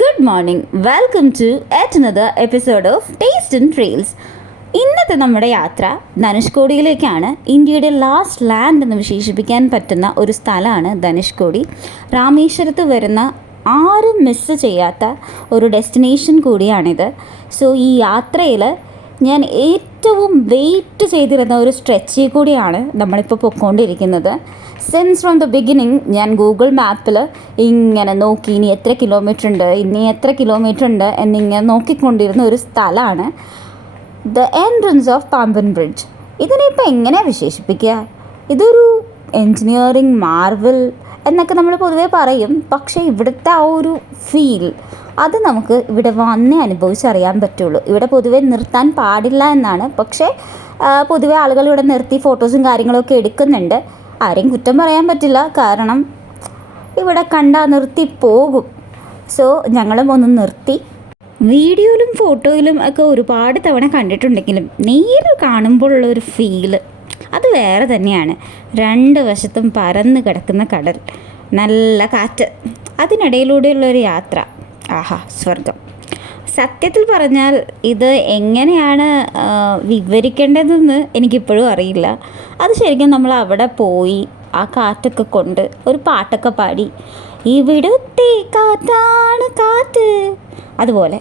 Good morning, welcome to yet another episode of taste and trails. ഇന്നത്തെ നമ്മുടെ യാത്ര ധനുഷ്കോടിയിലേക്കാണ്. ഇന്ത്യയുടെ ലാസ്റ്റ് ലാൻഡ് എന്ന് വിശേഷിപ്പിക്കാൻ പറ്റുന്ന ഒരു സ്ഥലമാണ് ധനുഷ്കോടി. രാമേശ്വരത്ത് വരുന്ന ആരും മിസ്സ് ചെയ്യാത്ത ഒരു ഡെസ്റ്റിനേഷൻ കൂടിയാണിത്. സോ ഈ യാത്രയിൽ ഞാൻ ഏറ്റവും വെയിറ്റ് ചെയ്തിരുന്ന ഒരു സ്ട്രെച്ചിൽ കൂടിയാണ് നമ്മളിപ്പോൾ പൊയ്ക്കൊണ്ടിരിക്കുന്നത്. സിൻസ് ഫ്രം ദ ബിഗിനിങ് ഞാൻ ഗൂഗിൾ മാപ്പിൽ ഇങ്ങനെ നോക്കി ഇനി എത്ര കിലോമീറ്റർ ഉണ്ട് എന്നിങ്ങനെ നോക്കിക്കൊണ്ടിരുന്ന ഒരു സ്ഥലമാണ് the entrance of Pamban bridge. ഇതിനിപ്പോൾ എങ്ങനെ വിശേഷിപ്പിക്കുക? ഇതൊരു എൻജിനീയറിങ് മാർവൽ എന്നൊക്കെ നമ്മൾ പൊതുവേ പറയും. പക്ഷേ ഇവിടുത്തെ ആ ഒരു ഫീൽ അത് നമുക്ക് ഇവിടെ വന്നേ അനുഭവിച്ചറിയാൻ പറ്റുള്ളൂ. ഇവിടെ പൊതുവേ നിർത്താൻ പാടില്ല എന്നാണ്. പക്ഷേ പൊതുവേ ആളുകൾ ഇവിടെ നിർത്തി ഫോട്ടോസും കാര്യങ്ങളൊക്കെ എടുക്കുന്നുണ്ട്. ആരെയും കുറ്റം പറയാൻ പറ്റില്ല, കാരണം ഇവിടെ കണ്ടാൽ നിർത്തി പോകും. സോ ഞങ്ങളും ഒന്ന് നിർത്തി. വീഡിയോയിലും ഫോട്ടോയിലും ഒക്കെ ഒരുപാട് തവണ കണ്ടിട്ടുണ്ടെങ്കിലും നേരിൽ കാണുമ്പോഴുള്ളൊരു ഫീല് അത് വേറെ തന്നെയാണ്. രണ്ട് വശത്തും പരന്ന് കിടക്കുന്ന കടൽ, നല്ല കാറ്റ്, അതിനിടയിലൂടെയുള്ളൊരു യാത്ര, ആഹാ സ്വർഗം. സത്യത്തിൽ പറഞ്ഞാൽ ഇത് എങ്ങനെയാണ് വിവരിക്കേണ്ടതെന്ന് എനിക്കിപ്പോഴും അറിയില്ല. അത് ശരിക്കും നമ്മൾ അവിടെ പോയി ആ കാറ്റൊക്കെ കൊണ്ട് ഒരു പാട്ടൊക്കെ പാടി, ഇവിടുത്തെ കാറ്റാണ് കാറ്റ്, അതുപോലെ.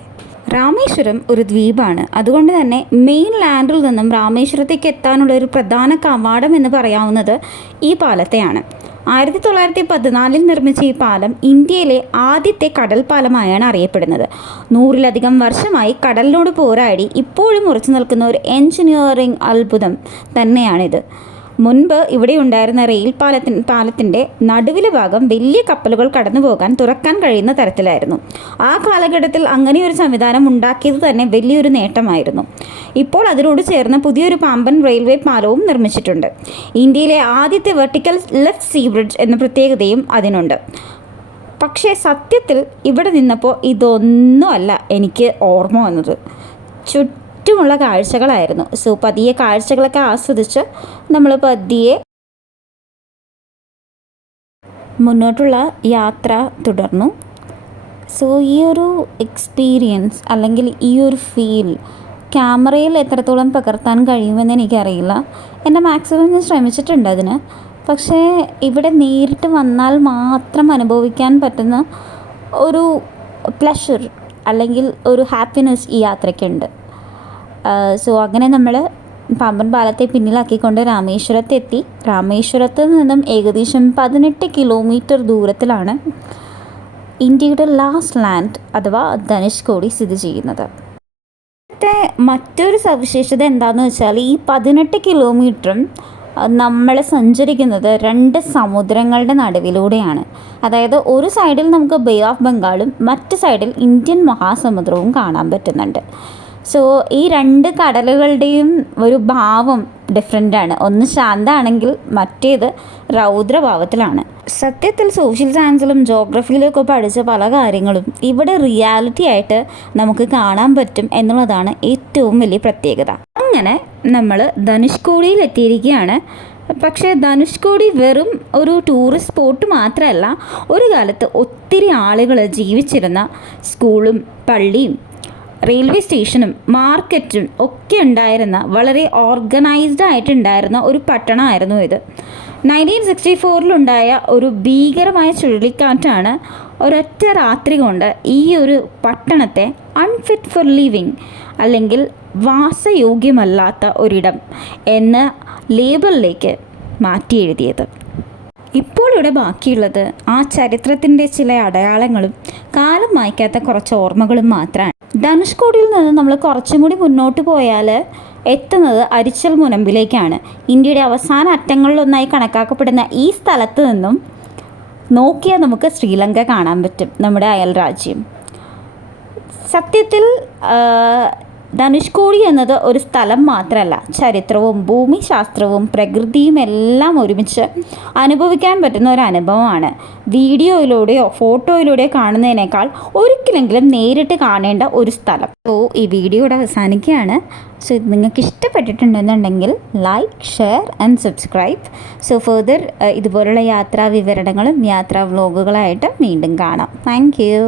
രാമേശ്വരം ഒരു ദ്വീപാണ്. അതുകൊണ്ട് തന്നെ മെയിൻ ലാൻഡിൽ നിന്നും രാമേശ്വരത്തേക്ക് എത്താനുള്ള ഒരു പ്രധാന കവാടം എന്ന് പറയാവുന്നത് ഈ പാലത്തെയാണ്. 1914 നിർമ്മിച്ച ഈ പാലം ഇന്ത്യയിലെ ആദ്യത്തെ കടൽ പാലമായാണ് അറിയപ്പെടുന്നത്. 100-ലധികം വർഷമായി കടലിനോട് പോരാടി ഇപ്പോഴും ഉറച്ചു നിൽക്കുന്ന ഒരു എൻജിനീയറിംഗ് അത്ഭുതം തന്നെയാണിത്. മുൻപ് ഇവിടെ ഉണ്ടായിരുന്ന റെയിൽ പാലത്തിൻ്റെ നടുവിലെ ഭാഗം വലിയ കപ്പലുകൾ കടന്നു പോകാൻ തുറക്കാൻ കഴിയുന്ന തരത്തിലായിരുന്നു. ആ കാലഘട്ടത്തിൽ അങ്ങനെയൊരു സംവിധാനം ഉണ്ടാക്കിയത് തന്നെ വലിയൊരു നേട്ടമായിരുന്നു. ഇപ്പോൾ അതിനോട് ചേർന്ന് പുതിയൊരു പാമ്പൻ റെയിൽവേ പാലവും നിർമ്മിച്ചിട്ടുണ്ട്. ഇന്ത്യയിലെ ആദ്യത്തെ വെർട്ടിക്കൽ ലെഫ്റ്റ് സീ ബ്രിഡ്ജ് എന്ന പ്രത്യേകതയും അതിനുണ്ട്. പക്ഷേ സത്യത്തിൽ ഇവിടെ നിന്നപ്പോൾ ഇതൊന്നുമല്ല എനിക്ക് ഓർമ്മ വന്നത്. ചുറ്റുമുള്ള കാഴ്ചകളായിരുന്നു. സോ പതിയെ കാഴ്ചകളൊക്കെ ആസ്വദിച്ച് നമ്മൾ പതിയെ മുന്നോട്ടുള്ള യാത്ര തുടർന്നു. സോ ഈ ഒരു എക്സ്പീരിയൻസ് അല്ലെങ്കിൽ ഈ ഒരു ഫീൽ ക്യാമറയിൽ എത്രത്തോളം പകർത്താൻ കഴിയുമെന്ന് എനിക്കറിയില്ല. എൻ്റെ മാക്സിമം ഞാൻ ശ്രമിച്ചിട്ടുണ്ട് അതിന്. പക്ഷേ ഇവിടെ നേരിട്ട് വന്നാൽ മാത്രം അനുഭവിക്കാൻ പറ്റുന്ന ഒരു പ്ലഷർ അല്ലെങ്കിൽ ഒരു ഹാപ്പിനെസ് ഈ യാത്രയ്ക്കുണ്ട്. സോ അങ്ങനെ നമ്മൾ പാമ്പൻ പാലത്തെ പിന്നിലാക്കിക്കൊണ്ട് രാമേശ്വരത്തെത്തി. രാമേശ്വരത്ത് നിന്നും ഏകദേശം 18 കിലോമീറ്റർ ദൂരത്തിലാണ് ഇന്ത്യയുടെ ലാസ്റ്റ് ലാൻഡ് അഥവാ ധനുഷ്കോടി സ്ഥിതി ചെയ്യുന്നത്. മറ്റൊരു സവിശേഷത എന്താണെന്ന് വെച്ചാൽ ഈ 18 കിലോമീറ്ററും നമ്മൾ സഞ്ചരിക്കുന്നത് 2 സമുദ്രങ്ങളുടെ നടുവിലൂടെയാണ്. അതായത് ഒരു സൈഡിൽ നമുക്ക് ബേ ഓഫ് ബംഗാളും മറ്റ് സൈഡിൽ ഇന്ത്യൻ മഹാസമുദ്രവും കാണാൻ പറ്റുന്നുണ്ട്. സോ ഈ 2 കടലുകളുടെയും ഒരു ഭാവം ഡിഫറെൻ്റാണ്. ഒന്ന് ശാന്തമാണെങ്കിൽ മറ്റേത് രൗദ്രഭാവത്തിലാണ്. സത്യത്തിൽ സോഷ്യൽ സയൻസിലും ജോഗ്രഫിയിലും ഒക്കെ പഠിച്ച പല കാര്യങ്ങളും ഇവിടെ റിയാലിറ്റി ആയിട്ട് നമുക്ക് കാണാൻ പറ്റും എന്നുള്ളതാണ് ഏറ്റവും വലിയ പ്രത്യേകത. അങ്ങനെ നമ്മൾ ധനുഷ്കോടിയിൽ എത്തിയിരിക്കുകയാണ്. പക്ഷേ ധനുഷ്കോടി വെറും ഒരു ടൂറിസ്റ്റ് സ്പോട്ട് മാത്രമല്ല, ഒരു കാലത്ത് ഒത്തിരി ആളുകൾ ജീവിച്ചിരുന്ന സ്കൂളും പള്ളിയും റെയിൽവേ സ്റ്റേഷനും മാർക്കറ്റും ഒക്കെ ഉണ്ടായിരുന്ന, വളരെ ഓർഗനൈസ്ഡ് ആയിട്ടുണ്ടായിരുന്ന ഒരു പട്ടണമായിരുന്നു ഇത്. 1964 ഒരു ഭീകരമായ ചുഴലിക്കാറ്റാണ് ഒരൊറ്റ രാത്രി കൊണ്ട് ഈ ഒരു പട്ടണത്തെ അൺഫിറ്റ് ഫോർ ലിവിങ് അല്ലെങ്കിൽ വാസയോഗ്യമല്ലാത്ത ഒരിടം എന്ന ലേബലിലേക്ക് മാറ്റി എഴുതിയത്. ഇപ്പോൾ ഇവിടെ ബാക്കിയുള്ളത് ആ ചരിത്രത്തിൻ്റെ ചില അടയാളങ്ങളും കാലം മായ്ക്കാത്ത കുറച്ച് ഓർമ്മകളും മാത്രമാണ്. ധനുഷ്കോടിയിൽ നിന്ന് നമ്മൾ കുറച്ചും കൂടി മുന്നോട്ട് പോയാൽ എത്തുന്നത് അരിച്ചൽ മുനമ്പിലേക്കാണ്. ഇന്ത്യയുടെ അവസാന അറ്റങ്ങളിലൊന്നായി കണക്കാക്കപ്പെടുന്ന ഈ സ്ഥലത്ത് നിന്നും നോക്കിയാൽ നമുക്ക് ശ്രീലങ്ക കാണാൻ പറ്റും, നമ്മുടെ അയൽ രാജ്യം. സത്യത്തിൽ ധനുഷ്കോടി എന്നത് ഒരു സ്ഥലം മാത്രമല്ല, ചരിത്രവും ഭൂമിശാസ്ത്രവും പ്രകൃതിയും എല്ലാം ഒരുമിച്ച് അനുഭവിക്കാൻ പറ്റുന്ന ഒരു അനുഭവമാണ്. വീഡിയോയിലൂടെയോ ഫോട്ടോയിലൂടെയോ കാണുന്നതിനേക്കാൾ ഒരിക്കലെങ്കിലും നേരിട്ട് കാണേണ്ട ഒരു സ്ഥലം. സോ ഈ വീഡിയോയുടെ അവസാനിക്കുകയാണ്. സോ ഇത് നിങ്ങൾക്ക് ഇഷ്ടപ്പെട്ടിട്ടുണ്ടെന്നുണ്ടെങ്കിൽ like, share and subscribe. So further ഇതുപോലുള്ള യാത്രാ വിവരണങ്ങളും യാത്രാ വ്ലോഗുകളായിട്ട് വീണ്ടും കാണാം. Thank U.